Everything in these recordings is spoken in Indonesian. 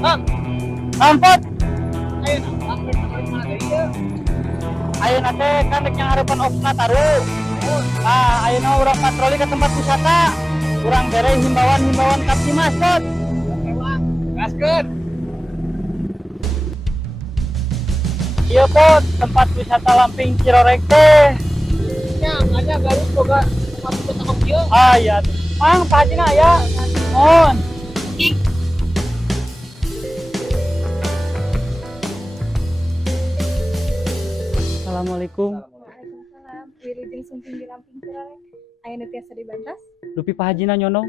Bang, Ampun, ayo bang, patroli mana dari ya? ayo nanti kan rek yang harapan opna taruh. Nah, ayo urang patroli ke tempat wisata. Kurang bere himbauan-himbauan Kaptimas, Pot. Oke bang, gaskeun. Iya, Pot, tempat wisata Lamping Cirorek teh. Ya, ada Garut boga tempat wisata kok kieu. Ah, iya tuh. Mang, Pak Haji ya. Mohon. Assalamualaikum. Waalaikumsalam. Wilujeng sumping di Lamping Cirorek. Aya nu tiasa dibantas? Dupi Pak Haji nyonong.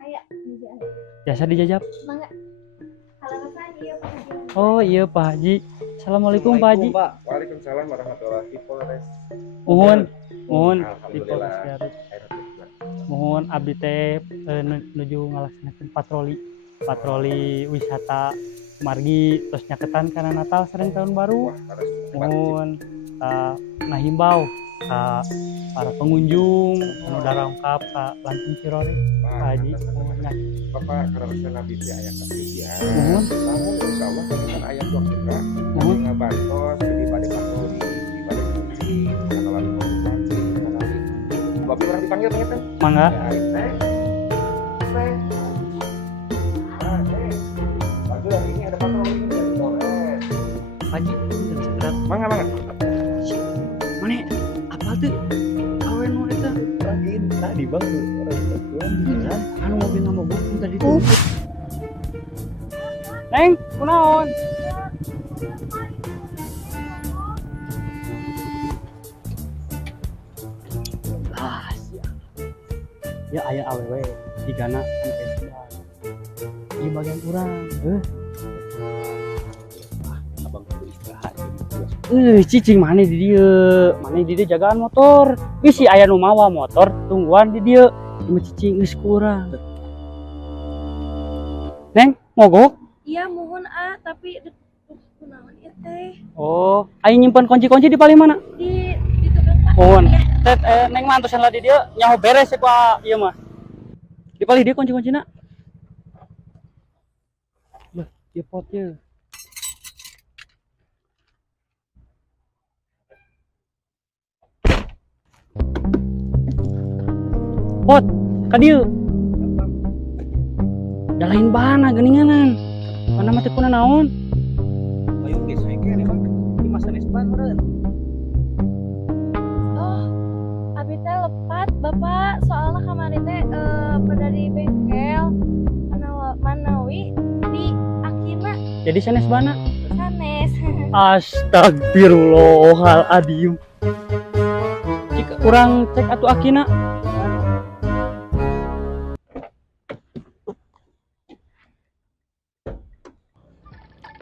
Aya, meja aya. Biasa dijajab. Mangga. Halasan ieu Pak Haji. Oh, iya Pak Haji. Assalamualaikum Pak Haji. Waalaikumsalam warahmatullahi wabarakatuh. Mohon. Mohon. Alhamdulillah. Mohon abdi teh nuju ngalaksanakeun patroli wisata margi terus nyaketan karena Natal sareng tahun baru. Mohon nahimbau ka para pengunjung anu darangkap ka Lamping Cirorek Pak Haji. Bapak karena nabi teh aya kajian. Mohon. Namun insyaallah kita aya dua juga. Mohon. Ngabantos di bade patroli, di bade kunci, kana lalu kunci, kana lalu. Bapak pernah dipanggil ternyata? Mangga. Ya, teh. Teh. Ah, teh. Bagus hari ini ada patroli dari Polres. Pak Haji, sekedar Mangga. mana apa tuh awen nu eta Lagi tadi Bang tuh orang perempuan kan. anu mobil nama gua tadi tuh Neng kunaon ah siap ya aya awewe digana sampai siang di bagian kurang Abang kudu istirahat. cicing mana di dia jagaan motor bisi aya nu mawa motor tungguan di dia cuma cicing geus kurang Neng mogok Iya, mohon tapi kunaon ieu teh? oh ayo nyimpen kunci-kunci di paling mana Di tukang Pak. mohon tet Neng mah antosan lah di dia nyaho beres ya Pak ieu mah di paling dia kunci-kuncina lah ieu pot ieu pot ka dieu da lain bana geuninganan mana mah teh kuna naon Ayo geus we kene bang. Di masa nespan meureun. Oh, abi teh lepat Bapak. Soalnya kemarin teh pada di bengkel Manawi di Akina jadi sanes bana sanes. astagfirullahaladzim jika kurang cek atuh akina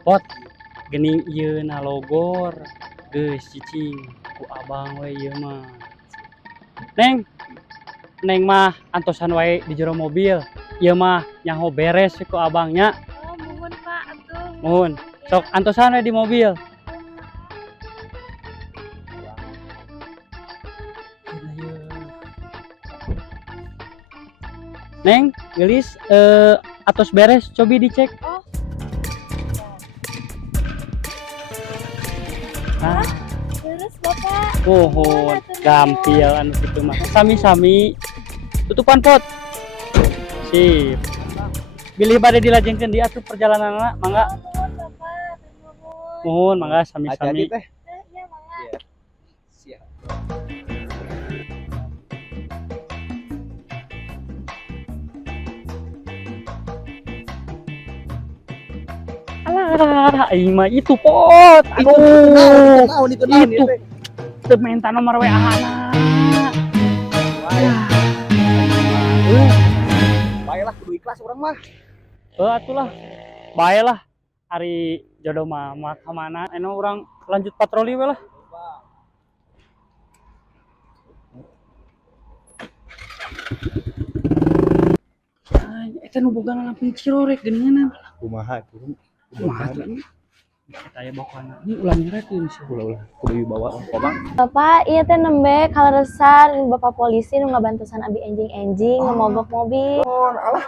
pot gening ieu na logor geus cicing ku abang we ieu mah neng mah antosan wae di jero mobil ieu mah nyaho beres ku abangnya Oh, mohon Pak atuh. mohon sok antosan we di mobil Neng gelis atos beres cobi dicek Oh. nah Terus Bapak. mohon gampil anu kitu mah sami-sami tutupan pot sip bilih bade dilajengkeun di atuh perjalananna mangga Oh, mohon Bapak. Mohon. mohon mangga Hati-hati sami-sami teh. Iya, mangga. Siap. alah aing mah itu pot aduh Naon itu itu teu minta nomor WA-na Baiklah kudu ikhlas orang mah. atulah bae lah hari jodoh mah ka mana eno urang lanjut patroli we lah eta nu boga Lamping Cirorek geuninganan Kumaha turun. kumaha teh kita aya bokana ini ulah nyerakeun sih Ulah kudu dibawa Bang. Bapak iya teh nembe kaleresan bapak polisi nu ngabantusan abi enjing-enjing ngomogok mobil. Nuhun, alah.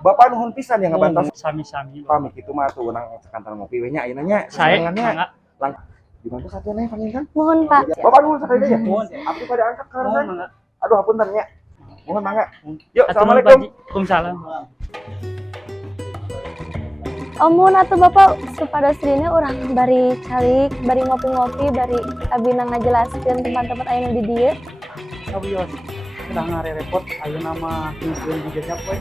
Bapak nuhun pisan yang ngebantu. sami-sami Pamit kitu mah tuh urang sakantar ngopi we nya ayeuna nya. saya Sayangannya. mangga Dibantu satu nih panggilkan. Mohon Pak. Bapak nuhun sakali ya. Nuhun. Abdi pada angkat oh kaleresan. mangga Aduh hapunten nya. Mohon mangga. Yuk, Atuh assalamualaikum. Waalaikumsalam. Mohon atuh Bapak supados rina urang bari calik, bari ngopi-ngopi, bari abi ngajelaskeun tempat-tempat aya di dieu. Kawios udah ngarepot ayeuna mah nyusun di jajak we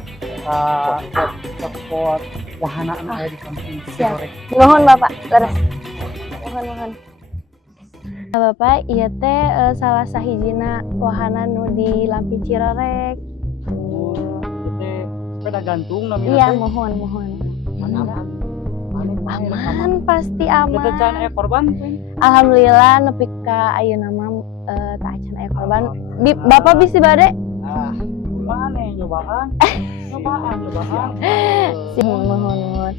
spot wahana anu aya di kampung Siap. Cirorek. Mohon Bapak, leres. Mohon. Nah, Bapak, iya teh salah sahijina wahana nu di Lampi Cirorek. Itu sepeda gantung namanya Iya, teh. mohon. Aman. Pasti Kita can aman. korban. Alhamdulillah nepi ka ayeuna mah teu acan aya korban. Bapak bisi bade? Mana nyobaan? Nyobaan. Mohon.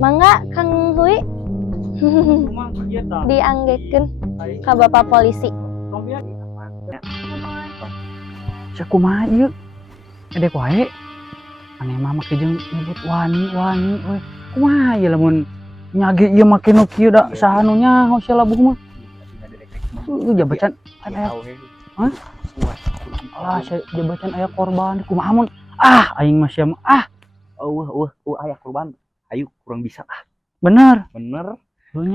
Mangga Kang Hui Rumah kita. dianggekeun ka Bapak polisi. Sakumaha ieu? Edek wae. Aneh mah make jeung nyebut wani we. Kumaha ieu lamun nyage ieu make nu kieu da sahanunya hose labuh mah. Jabacan aya. Hah? Ah, jabacan aya korban kumaha mun? Aing mah sia mah. Aya korban. Ayo kurang bisa. Bener. Bener.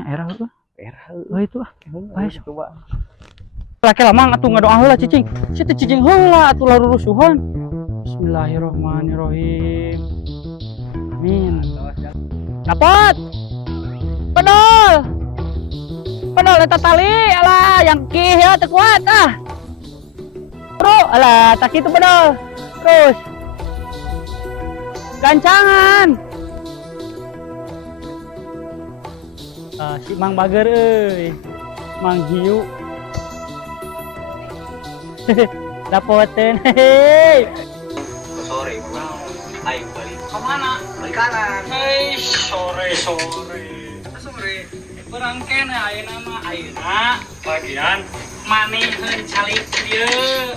Era itu. Era. Itu bae coba. laki lamang atuh ngadoa heula cicing. Situ cicing heula atuh larurusuhan. Bismillahirrahmanirrahim. Amin. Dapat. Pedol eta tali alah yang kih ya teu kuat Bro, alah tak kitu pedol. Terus. Gancangan. Si Mang Bager euy. Mang Hiu. Dapoten. Hei. Sore, ayo balik. Kemana? Balik kanan. Hei, sore. Sore. Kurang kene ayeuna mah ayeuna bagian maneheun calik dieu.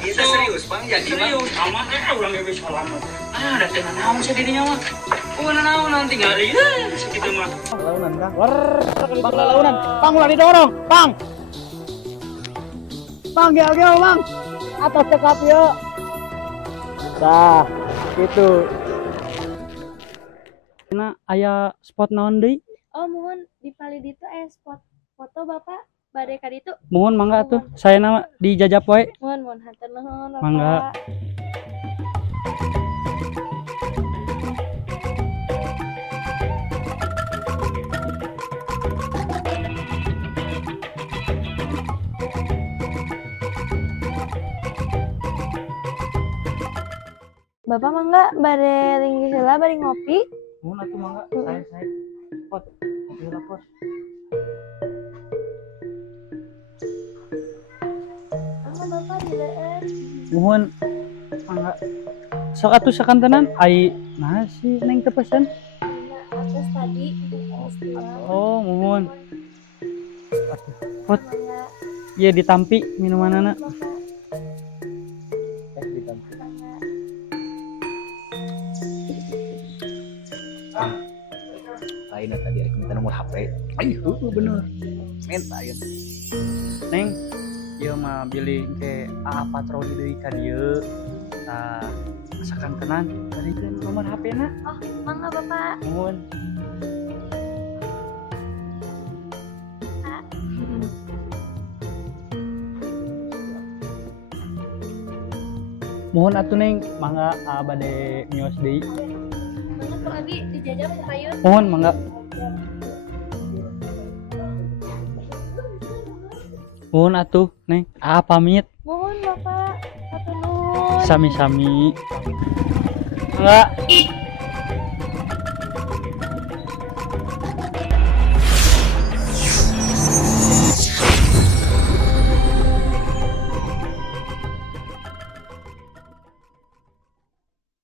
Kita serius, Bang. Jadi, Bang. Serius, amat urang ge bisa selamat. Da teu naon sih dirinya mah. Naon nanti tinggal ieu sakitu mah. Launan, Kang. Bang lalaunan. Bang ulah didorong, Bang. Bang gel Bang. Atas cekap yuk. Dah, gitu. Nah, aya spot naon deui? Mohon di pali ditu spot foto Bapak bade ka ditu. Mohon mangga atuh. Saya nama dijajap wae. Mohon hatur nuhun Bapak. Mangga. Bapak mangga bade linggih heula bade ngopi. Mohon atuh mangga. Saya. Pot. Heula pot. Bapak dileun. Mohon mangga. Sok atuh sakantenan ai nasi neng teu pesen. Atas tadi Oh, mohon. Atuh. Pot. Ieu ditampi minumanana. Lainnya tadi aku minta nomor HP. Ayo, bener. Minta ya. Neng, ieu mah bilih ke patroli deui ka dieu. Tah, masakan tenan balikeun nomor HP-na. Oh, mangga Bapak. Mohon. Mohon atuh Neng, mangga bade mios deui. Mangga tuh abi dijajal ku payun. Mohon mangga. Mohon atuh Neng, pamit. Mohon Bapak. Hatur nuhun. Sami-sami. Mangga.